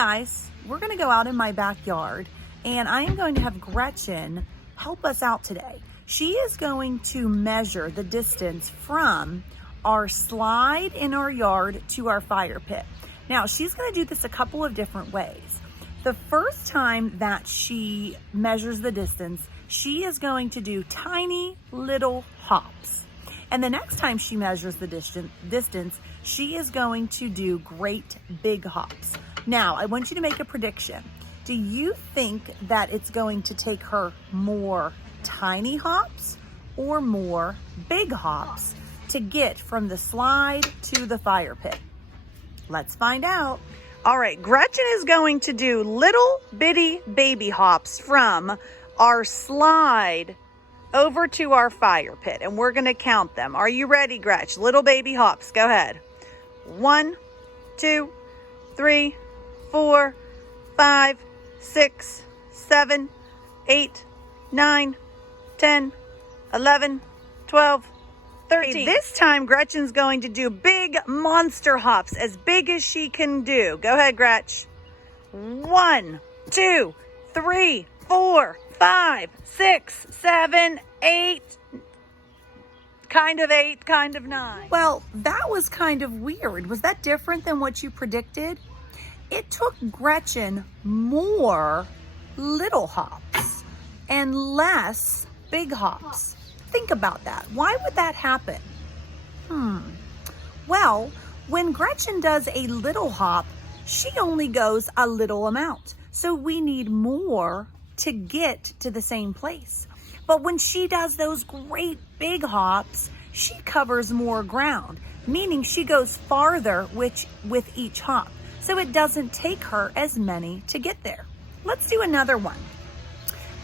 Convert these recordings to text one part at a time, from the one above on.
guys, we're going to go out in my backyard and I am going to have Gretchen help us out today. She is going to measure the distance from our slide in our yard to our fire pit. Now, she's going to do this a couple of different ways. The first time that she measures the distance, she is going to do tiny little hops. And the next time she measures the distance, she is going to do great big hops. Now, I want you to make a prediction. Do you think that it's going to take her more tiny hops or more big hops to get from the slide to the fire pit? Let's find out. All right, Gretchen is going to do little bitty baby hops from our slide over to our fire pit, and we're going to count them. Are you ready, Gretch? Little baby hops. Go ahead. 1, 2, 3, 4, 5, 6, 7, 8, 9, 10, 11, 12, 13. This time, Gretchen's going to do big monster hops, as big as she can do. Go ahead, Gretch. 1, 2, 3, 4, 5, 6, 7, 8, kind of 9. Well, that was kind of weird. Was that different than what you predicted? It took Gretchen more little hops and less big hops. Think about that. Why would that happen? Well, when Gretchen does a little hop, she only goes a little amount. So we need more to get to the same place. But when she does those great big hops, she covers more ground, meaning she goes farther with each hop. So it doesn't take her as many to get there. Let's do another one.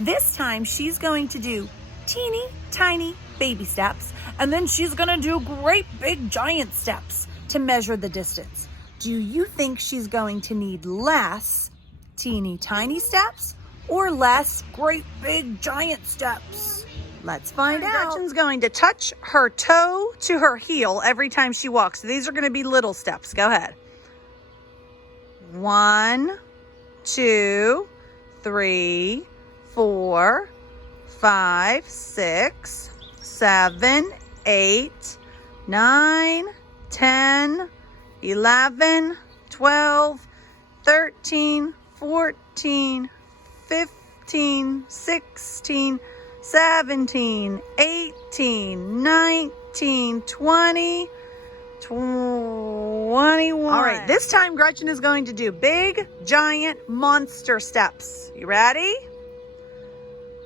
This time she's going to do teeny tiny baby steps, and then she's gonna do great big giant steps to measure the distance. Do you think she's going to need less teeny tiny steps or less great big giant steps? Let's find out. Gretchen's going to touch her toe to her heel every time she walks. So these are gonna be little steps. Go ahead. 1, 2, 3, 4, 5, 6, 7, 8, 9, 10, 11, 12, 13, 14, 15, 16, 17, 18, 19, 20, 21. All right, this time Gretchen is going to do big, giant, monster steps. You ready?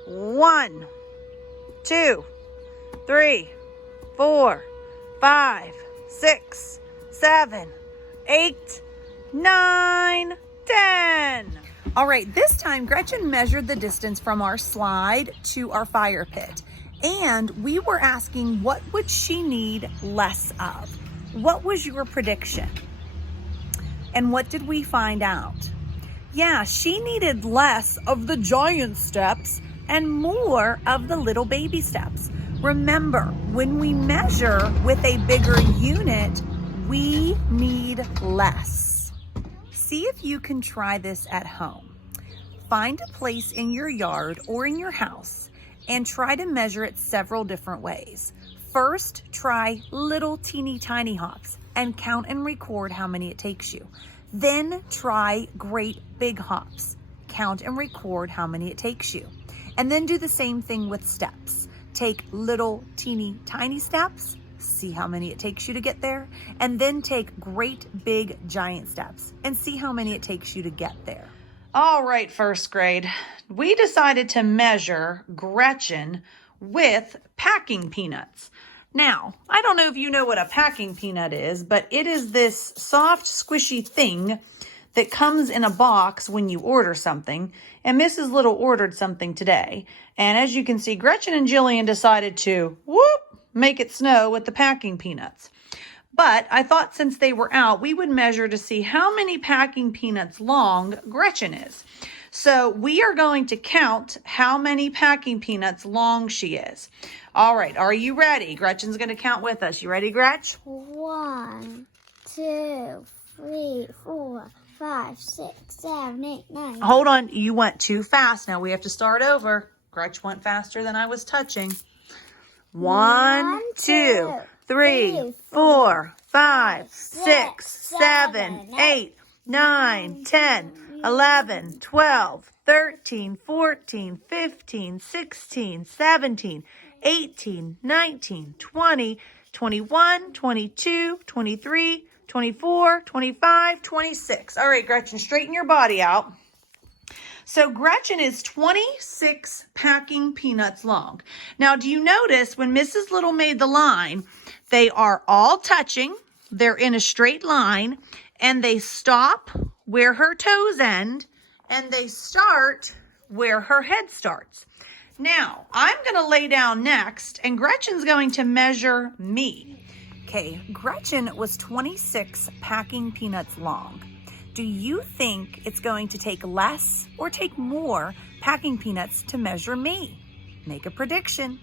1, 2, 3, 4, 5, 6, 7, 8, 9, 10. All right, this time Gretchen measured the distance from our slide to our fire pit. And we were asking, what would she need less of? What was your prediction? And what did we find out? Yeah, she needed less of the giant steps and more of the little baby steps. Remember, when we measure with a bigger unit, we need less. See if you can try this at home. Find a place in your yard or in your house and try to measure it several different ways. First, try little teeny tiny hops and count and record how many it takes you. Then try great big hops. Count and record how many it takes you. And then do the same thing with steps. Take little teeny tiny steps, see how many it takes you to get there, and then take great big giant steps and see how many it takes you to get there. All right, first grade, we decided to measure Gretchen with packing peanuts. Now, I don't know if you know what a packing peanut is, but it is this soft, squishy thing that comes in a box when you order something. And Mrs. Little ordered something today. And as you can see, Gretchen and Jillian decided to, make it snow with the packing peanuts. But I thought since they were out, we would measure to see how many packing peanuts long Gretchen is. So we are going to count how many packing peanuts long she is. All right, are you ready? Gretchen's going to count with us. You ready, Gretch? 1, 2, 3, 4, 5, 6, 7, 8, 9. Hold on, you went too fast. Now we have to start over. Gretch went faster than I was touching. 1, 2, 3, 4, 5, 6, 7, 8, 9, 10, 11, 12, 13, 14, 15, 16, 17, 18, 19, 20, 21, 22, 23, 24, 25, 26. All right, Gretchen, straighten your body out. So Gretchen is 26 packing peanuts long. Now, do you notice when Mrs. Little made the line, they are all touching, they're in a straight line, and they stop where her toes end, and they start where her head starts. Now, I'm going to lay down next, and Gretchen's going to measure me. Okay, Gretchen was 26 packing peanuts long. Do you think it's going to take less or take more packing peanuts to measure me? Make a prediction.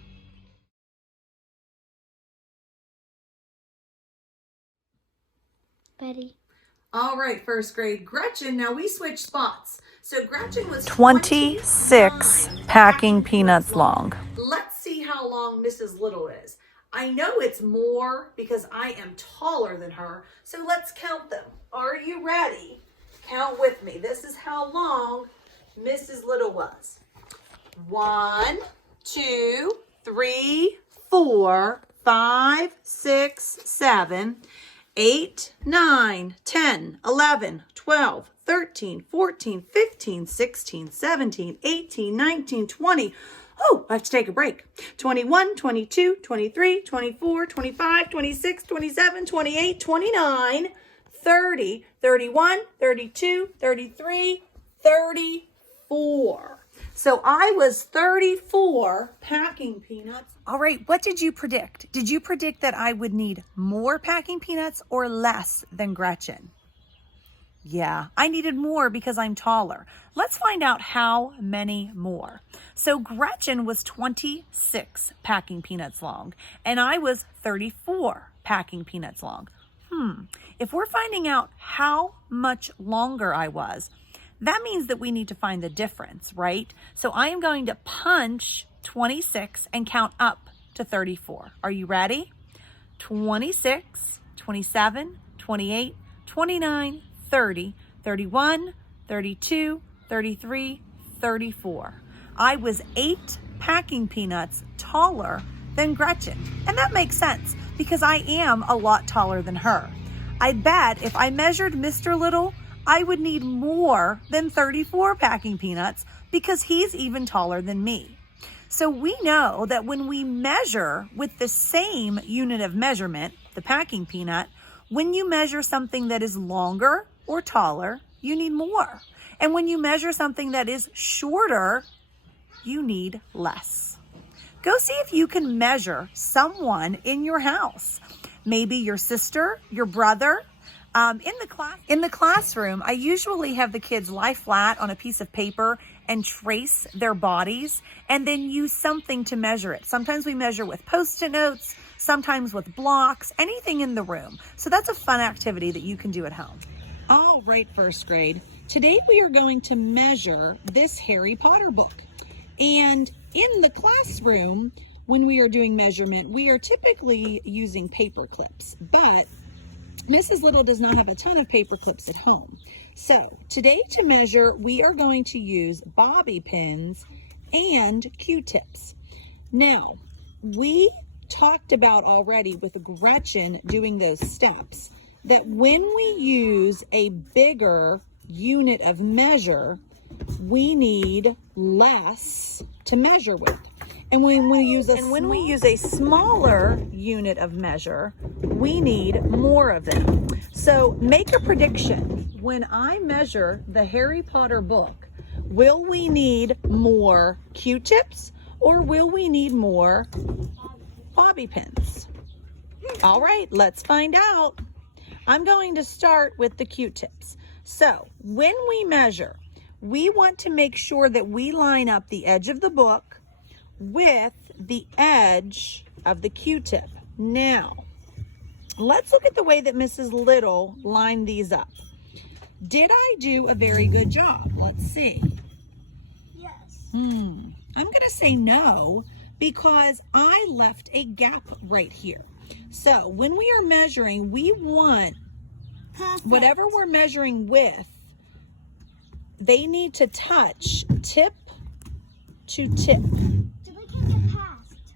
Buddy. All right, first grade. Gretchen, now we switched spots. So Gretchen was 26 packing peanuts long. Let's see how long Mrs. Little is. I know it's more because I am taller than her, so let's count them. Are you ready? Count with me. This is how long Mrs. Little was. 1, 2, 3, 4, 5, 6, 7, 8, 9, 10, 11, 12, 13, 14, 15, 16, 17, 18, 19, 20. Oh, I have to take a break. 21, 22, 23, 24, 25, 26, 27, 28, 29, 30, 31, 32, 33, 34. So I was 34 packing peanuts. All right, what did you predict? Did you predict that I would need more packing peanuts or less than Gretchen? Yeah, I needed more because I'm taller. Let's find out how many more. So Gretchen was 26 packing peanuts long, and I was 34 packing peanuts long. If we're finding out how much longer I was, that means that we need to find the difference, right? So I am going to punch 26 and count up to 34. Are you ready? 26, 27, 28, 29, 30, 31, 32, 33, 34. I was 8 packing peanuts taller than Gretchen. And that makes sense because I am a lot taller than her. I bet if I measured Mr. Little, I would need more than 34 packing peanuts because he's even taller than me. So we know that when we measure with the same unit of measurement, the packing peanut, when you measure something that is longer or taller, you need more. And when you measure something that is shorter, you need less. Go see if you can measure someone in your house. Maybe your sister, your brother. In the classroom, I usually have the kids lie flat on a piece of paper and trace their bodies and then use something to measure it. Sometimes we measure with Post-it notes, sometimes with blocks, anything in the room. So that's a fun activity that you can do at home. All right, first grade. Today we are going to measure this Harry Potter book. And in the classroom, when we are doing measurement, we are typically using paper clips, but Mrs. Little does not have a ton of paper clips at home. So today to measure, we are going to use bobby pins and Q-tips. Now, we talked about already with Gretchen doing those steps that when we use a bigger unit of measure, we need less to measure with. And when we use a smaller unit of measure, we need more of them. So make a prediction. When I measure the Harry Potter book, will we need more Q-tips or will we need more bobby pins? All right, let's find out. I'm going to start with the Q-tips. So when we measure, we want to make sure that we line up the edge of the book with the edge of the Q-tip. Now, let's look at the way that Mrs. Little lined these up. Did I do a very good job? Let's see. Yes. I'm going to say no because I left a gap right here. So when we are measuring, we want whatever we're measuring with, they need to touch tip to tip. So we can get past.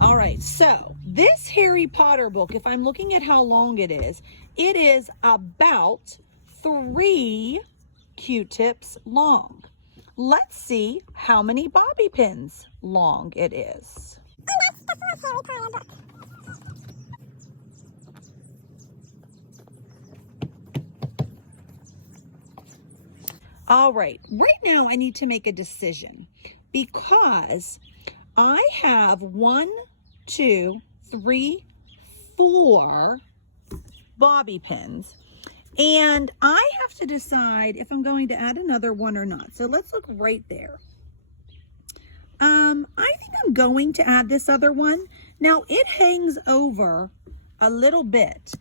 All right, so this Harry Potter book, if I'm looking at how long it is about 3 Q-tips long. Let's see how many bobby pins long it is. And that's the fourth Harry Potter book. All right now I need to make a decision because I have 1, 2, 3, 4 bobby pins, and I have to decide if I'm going to add another one or not. So let's look right there. I think I'm going to add this other one. Now it hangs over a little bit,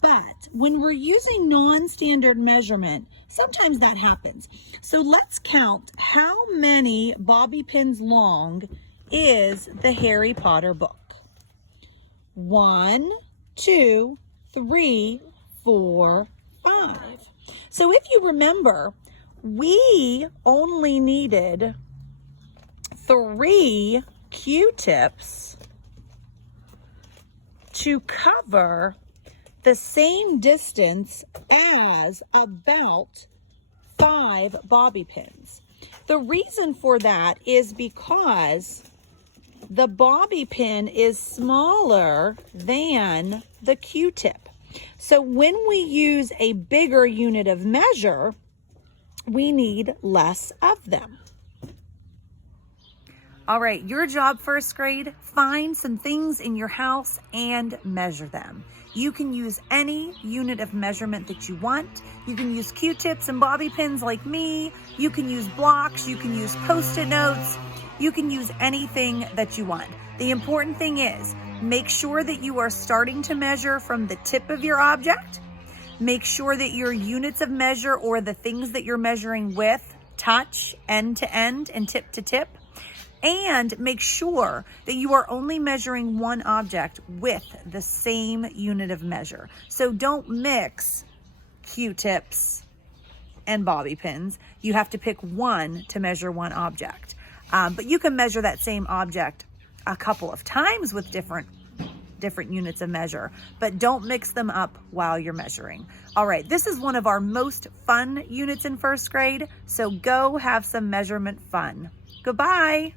but when we're using non-standard measurement, sometimes that happens. So let's count how many bobby pins long is the Harry Potter book. 1, 2, 3, 4, 5. So if you remember, we only needed 3 Q-tips to cover the same distance as about 5 bobby pins. The reason for that is because the bobby pin is smaller than the Q-tip. So when we use a bigger unit of measure, we need less of them. All right, your job, first grade, find some things in your house and measure them. You can use any unit of measurement that you want. You can use Q-tips and bobby pins like me. You can use blocks. You can use Post-it notes. You can use anything that you want. The important thing is, make sure that you are starting to measure from the tip of your object. Make sure that your units of measure or the things that you're measuring with touch end to end and tip to tip. And make sure that you are only measuring one object with the same unit of measure. So don't mix Q-tips and bobby pins. You have to pick one to measure one object. But you can measure that same object a couple of times with different units of measure, but don't mix them up while you're measuring. All right, this is one of our most fun units in first grade, so go have some measurement fun. Goodbye.